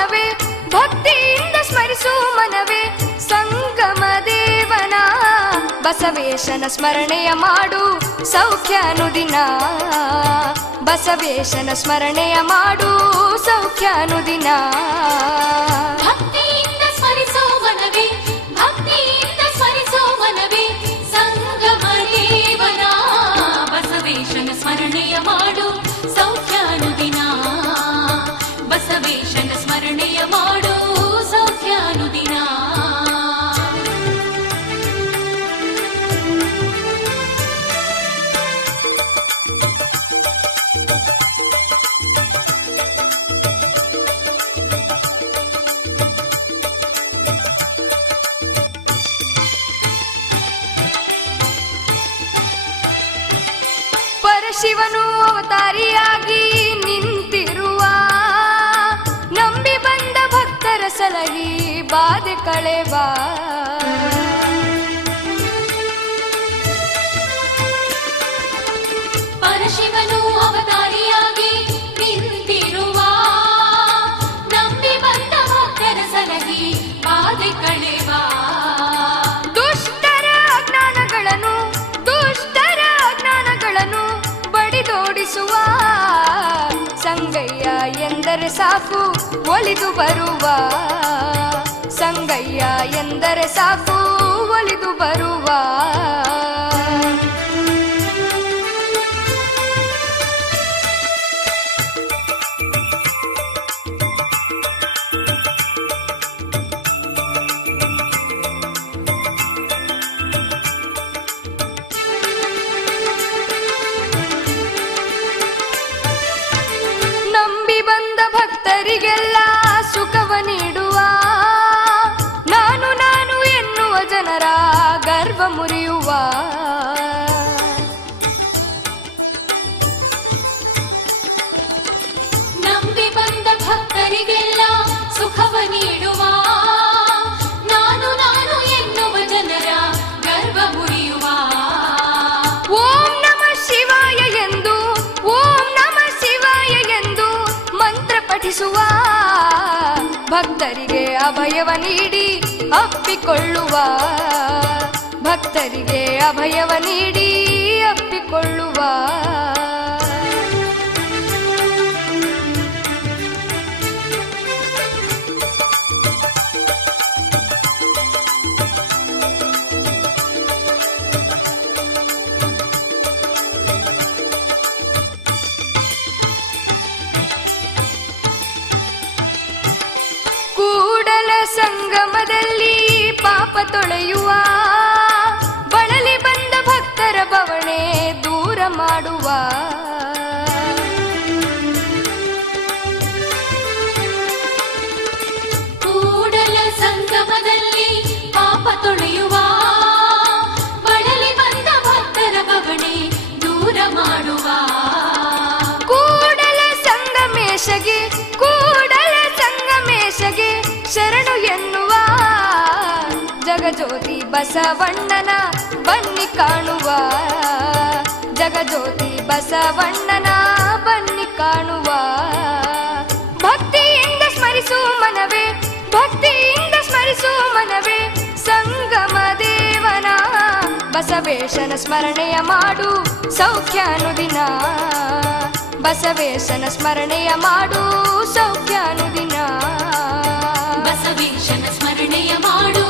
ಮನವೇ ಭಕ್ತಿಯಿಂದ ಸ್ಮರಿಸು ಮನವೇ ಸಂಗಮ ದೇವನ ಬಸವೇಶನ ಸ್ಮರಣೆಯ ಮಾಡು ಸೌಖ್ಯ ಅನುದಿನ ಬಸವೇಶನ ಸ್ಮರಣೆಯ ಮಾಡು ಸೌಖ್ಯ ಅನುದಿನ ಭಕ್ತಿಯಿಂದ ಸ್ಮರಿಸೋ ಮನವೇ ಭಕ್ತಿಯಿಂದ ಸ್ಮರಿಸೋ ಮನವೇ ಸಂಗಮ ದೇವನ ಬಸವೇಶನ ಸ್ಮರಣೆಯ ಮಾಡು ಸೌಖ್ಯ ಅನುದಿನ ಬಸವೇಶನ ಸ್ಮರಣೆಯ ಮಾಡು ಸೌಖ್ಯ ಅನುದಿನ ಪರಶಿವನು ಅವತಾರಿಯಾಗಿ ನಿಂತಿರುವ ನಂಬಿ ಬಂದ ಭಕ್ತರ ಸಲಹಿ ಬಾಧೆ ಕಳೆವ ಪರಶಿವನು ಅವತಾರಿಯಾಗಿ ನಿಂತಿರುವ ನಂಬಿ ಬಂದ ಭಕ್ತರ ಸಲಹಿ ಬಾಧೆ ಕಳೆವ ದುಷ್ಟರ ಅಜ್ಞಾನಗಳನ್ನು ಬಡಿದೋಡಿಸುವ ಸಂಗಯ್ಯ ಎಂದರೆ ಸಾಕು ಒಲಿದು ಬರುವ ಸಂಗಯ್ಯ ಎಂದರೆ ಸಾಕು ಒಲಿದು ಬರುವ ಭಕ್ತರಿಗೆಲ್ಲ ಸುಖವ ನೀಡುವ ನಾನು ನಾನು ಎನ್ನುವ ಜನರ ಗರ್ವ ಮುರಿಯುವ ನಂಬಿ ಬಂದ ಭಕ್ತರಿಗೆಲ್ಲ ಸುಖವ ನೀಡುವ ನಾನು ನಾನು ಎನ್ನುವ ಜನರ ಗರ್ವ ಮುರಿಯುವ ಓಂ ನಮಃ ಶಿವಾಯ ಎಂದು ಓಂ ನಮಃ ಶಿವಾಯ ಎಂದು ಮಂತ್ರ ಪಠಿಸುವ ಭಕ್ತರಿಗೆ ಅಭಯವ ನೀಡಿ ಅಪ್ಪಿಕೊಳ್ಳುವ ಭಕ್ತರಿಗೆ ಅಭಯವ ನೀಡಿ ಅಪ್ಪಿಕೊಳ್ಳುವ ಸಂಗಮದಲ್ಲಿ ಪಾಪ ತೊಳೆಯುವ ಬಳಲಿ ಬಂದ ಭಕ್ತರ ಬವಣೆ ದೂರ ಮಾಡುವ ಕೂಡಲ ಸಂಗಮದಲ್ಲಿ ಪಾಪ ತೊಳೆಯುವ ಬಳಲಿ ಬಂದ ಭಕ್ತರ ಬವಣೆ ದೂರ ಮಾಡುವ ಕೂಡಲ ಸಂಗಮೇಶಗೆ ಶರಣು ಎನ್ನುವ ಜಗಜ್ಯೋತಿ ಬಸವಣ್ಣನ ಬನ್ನಿ ಕಾಣುವ ಜಗಜ್ಯೋತಿ ಬಸವಣ್ಣನ ಬನ್ನಿ ಕಾಣುವ ಭಕ್ತಿಯಿಂದ ಸ್ಮರಿಸು ಮನವೇ ಭಕ್ತಿಯಿಂದ ಸ್ಮರಿಸು ಮನವೇ ಸಂಗಮ ದೇವನ ಬಸವೇಶನ ಸ್ಮರಣೆಯ ಮಾಡು ಸೌಖ್ಯ ಅನುದಿನ ಬಸವೇಶನ ಸ್ಮರಣೆಯ ಮಾಡು ಸೌಖ್ಯ ಅನುದಿನ ಬಸವೇಶನ ಸ್ಮರಣೆಯ ಮಾಡು